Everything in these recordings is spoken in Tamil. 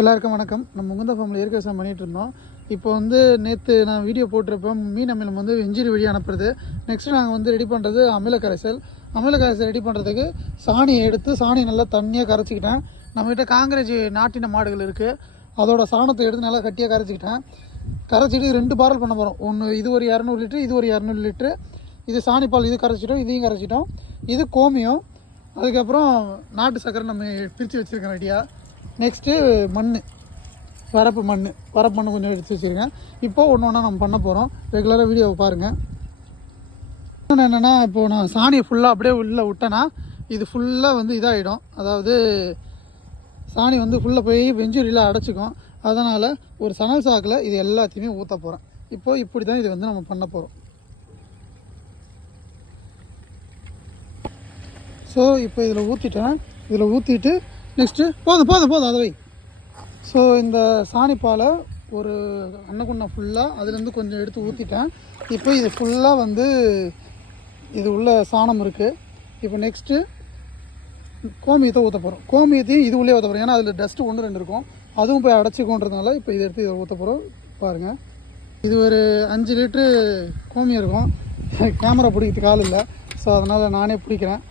எல்லாருக்கும் வணக்கம். நம்ம முகுந்த ஃபார்மில் இயற்கை விவசாயம் பண்ணிகிட்டு இருந்தோம். இப்போ வந்து நேற்று நான் வீடியோ போட்டிருப்பேன், மீன் அமிலம் வந்து வெஞ்சீரி வழி அனுப்புறது. நெக்ஸ்ட்டு நாங்கள் வந்து ரெடி பண்ணுறது அமில கரைசல் ரெடி பண்ணுறதுக்கு சாணியை எடுத்து சாணி நல்லா தண்ணியாக கரைச்சிக்கிட்டேன். நம்மகிட்ட காங்கிரேஜ் நாட்டின மாடுகள் இருக்குது, அதோட சாணத்தை எடுத்து நல்லா கட்டியாக கரைச்சிட்டு 2 பாரல் பண்ண போகிறோம். ஒன்று இது ஒரு 200 லிட்ரு, இது ஒரு 200 லிட்ரு. இது சாணிப்பால், இது கரைச்சிட்டோம், இதையும் கரைச்சிட்டோம். இது கோமியம், அதுக்கப்புறம் நாட்டு சக்கரை நம்ம பிரித்து வச்சுருக்கேன் ரெடியாக. நெக்ஸ்ட்டு வரப்பு மண் கொஞ்சம் எடுத்து வச்சுருக்கேன். இப்போது ஒன்று ஒன்றா நம்ம பண்ண போகிறோம். ரெகுலராக வீடியோவை பாருங்கள். இன்னொன்று என்னென்னா, இப்போது நான் சாணியை ஃபுல்லாக அப்படியே உள்ளே விட்டேன்னா இது ஃபுல்லாக வந்து இதாகிடும். அதாவது சாணி வந்து ஃபுல்லாக போய் வெஞ்சூரியில் அடைச்சிக்கும். அதனால் ஒரு சணல் சாக்கில் இது எல்லாத்தையுமே ஊற்ற போகிறேன். இப்போது இப்படி தான் இது வந்து நம்ம பண்ண போகிறோம். ஸோ இப்போ இதில் ஊற்றிட்டு நெக்ஸ்ட்டு போதும் அதை வை. ஸோ இந்த சாணிப்பாலை ஒரு அன்னக்குண்ணை ஃபுல்லாக அதுலேருந்து கொஞ்சம் எடுத்து ஊற்றிட்டேன். இப்போ இது ஃபுல்லாக வந்து இது உள்ள சாணம் இருக்குது. இப்போ நெக்ஸ்ட்டு கோமியத்தை ஊற்ற போகிறோம். கோமியத்தையும் இது உள்ளே ஊற்ற போகிறோம். ஏன்னா அதில் டஸ்ட்டு 1-2 இருக்கும், அதுவும் போய் அடைச்சிக்கோன்றதுனால இப்போ இதை எடுத்து இதை ஊற்ற போகிறோம். பாருங்கள், இது ஒரு 5 லிட்ரு கோமியம் இருக்கும். கேமரா பிடிக்கிறதுக்கு ஆள் இல்லை, ஸோ அதனால் நானே பிடிக்கிறேன்.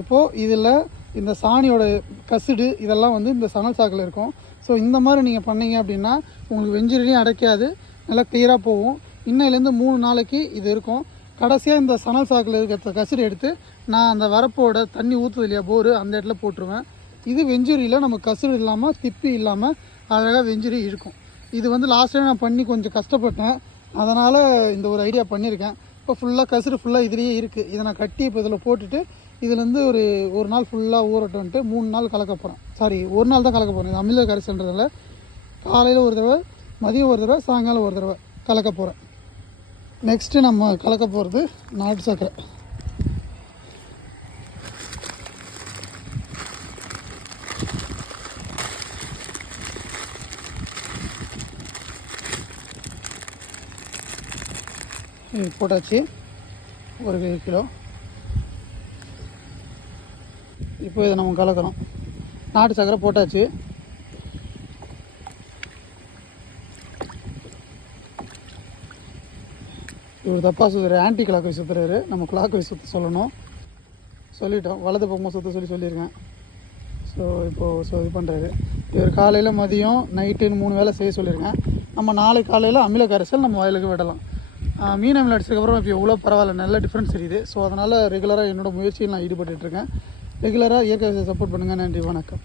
இப்போது இதில் இந்த சாணியோட கசிடு இதெல்லாம் வந்து இந்த சணல் சாக்கில் இருக்கும். ஸோ இந்த மாதிரி நீங்கள் பண்ணிங்க அப்படின்னா உங்களுக்கு வெஞ்சூரிலையும் அடைக்காது, நல்லா கிளியராக போகும். இன்னையிலேருந்து 3 நாளைக்கு இது இருக்கும். கடைசியாக இந்த சணல் சாக்கில் இருக்கிற கசிடு எடுத்து நான் அந்த வரப்போட தண்ணி ஊற்றுது இல்லையா, போரு, அந்த இடத்துல போட்டுருவேன். இது வெஞ்சூரியில் நம்ம கசிடு இல்லாமல் திப்பி இல்லாமல் அழகாக வெஞ்சூரி இருக்கும். இது வந்து லாஸ்ட் டைம் நான் பண்ணி கொஞ்சம் கஷ்டப்பட்டேன், அதனால் இந்த ஒரு ஐடியா பண்ணியிருக்கேன். இப்போ ஃபுல்லாக கசிடு ஃபுல்லாக இதுலேயே இருக்குது. இதை நான் கட்டி இப்போ இதில் போட்டுட்டு இதுலேருந்து ஒரு நாள் ஃபுல்லாக ஊறட்டுன்ட்டு 3 நாள் கலக்க போகிறேன். சாரி, 1 நாள் தான் கலக்க போகிறேன். இது அமில கரைசல்ன்றதில் காலையில் ஒரு தடவை, மதியம் ஒரு தடவை, சாயங்காலம் ஒரு தடவை கலக்க போகிறேன். நெக்ஸ்ட்டு நம்ம கலக்க போகிறது நாட்டு சக்கரை. போட்டாச்சு 1 கிலோ. இப்போ இதை நம்ம கலக்கிறோம். நாட்டு சக்கரை போட்டாச்சு. இவர் தப்பாக சுற்றுற, ஆன்டி கிளாக் வைஸ் சுற்றுறாரு. நம்ம கிளாக் வைஸ் சுற்ற சொல்லிட்டோம், வலது பக்கமாக சொல்லியிருக்கேன். ஸோ இப்போது இது பண்ணுறாரு. இவர் காலையில், மதியம், நைட்டுன்னு 3 வேளை செய்ய சொல்லியிருக்கேன். நம்ம நாளை காலையில் அமில கரைசல் நம்ம வயலுக்கு விடலாம். மீன் அமிலம் அடிச்சதுக்கப்புறம் இப்போ எவ்வளோ பரவாயில்ல, நல்ல டிஃப்ரென்ஸ் தெரியுது. ஸோ அதனால் ரெகுலராக என்னோடய முயற்சியில் நான் ஈடுபட்டுருக்கேன். ரெகுலராக இயற்கை சப்போர்ட் பண்ணுங்கள். நன்றி, வணக்கம்.